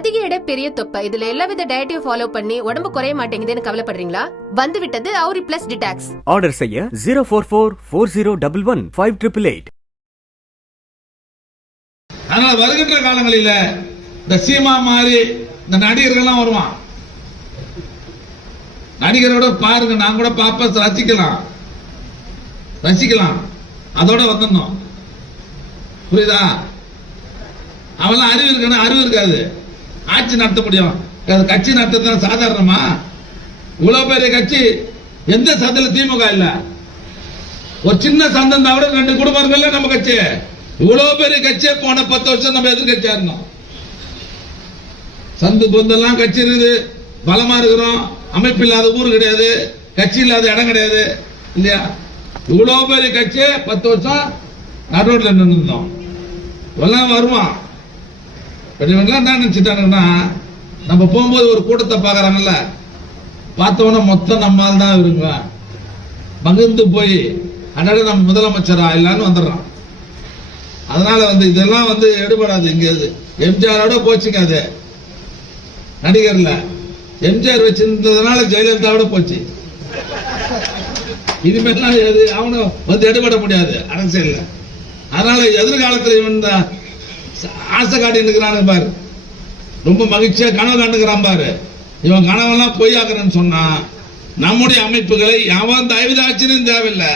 அதிக எடை பெரிய தொப்பை, இதுல எல்லாவித டயட்டையும் ஃபாலோ பண்ணி உடம்பு குறைய மாட்டேங்குதுன்னு கவலைப்படுறீங்களா? வந்து விட்டது அவுரி பிளஸ் டிடாக்ஸ். ஆர்டர் செய்ய 044-4011-5888. அதனால வருகின்ற காலங்களில் இந்த சீமா மாதிரி இந்த நடிகர்கள்லாம் வருவான். நடிகரோட பாருங்க, நான் கூட பாப்ப ரசிக்கலாம், அதோட வந்துடணும். புரியுதா? அவெல்லாம் அறிவு இருக்கணும், அறிவு இருக்காது. ஆட்சி நடத்த முடியும், கட்சி நடத்த சாதாரணமா? இவ்வளவு பெரிய கட்சி, எந்த சந்தில திமுக இல்ல. ஒரு சின்ன சந்தம் தவிர 2 குடும்பங்கள் நம்ம கட்சி. இவ்வளவு பெரிய கட்சியே போன 10 வருஷம் நம்ம எதிர்கட்சியா இருந்தோம். சந்து பொந்தெல்லாம் கட்சி இருக்குது, பலமா இருக்கிறோம். அமைப்பு இல்லாத ஊர் கிடையாது, கட்சி இல்லாத இடம் கிடையாது, இல்லையா? இவ்வளவு பெரிய கட்சி 10 வருஷம் நடுரோட்ல நின்றுந்தோம். எல்லாம் வருவான். என்ன நினைச்சிட்டானுங்கன்னா, நம்ம போகும்போது ஒரு கூட்டத்தை பாக்குறாங்கல்ல, பார்த்தவன மொத்தம் நம்மால் தான் இருங்க, மகிழ்ந்து போய் அன்னாட நம்ம முதலமைச்சரா இல்லான்னு வந்துடுறான். அதனால இதெல்லாம் எடுபடாது. இங்க எம்ஜிஆரோட போச்சுங்க. அது நடிகர்ல எம்ஜிஆர் வச்சிருந்ததுனால ஜெயலலிதாவோட போச்சு. இனிமேலாம் அவனும் எடுபட முடியாது அரசியல்ல. அதனால எதிர்காலத்தில் இவன் ஆசை காட்டின்னு பாரு, ரொம்ப மகிழ்ச்சியா கனவு காண்டுக்கிறான் பாரு. இவன் கனவெல்லாம் பொய்யாக்குறேன்னு சொன்னா நம்முடைய அமைப்புகளை எவன் தயவுதாட்சியும் தேவையில்லை.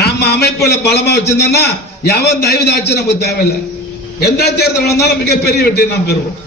நாம அமைப்புல பலமா வச்சிருந்தோம்னா எவன் தயவுதாட்சி நமக்கு தேவையில்லை. எந்த தேர்தல் வந்தாலும் மிகப்பெரிய வெற்றி நாம் பெறுவோம்.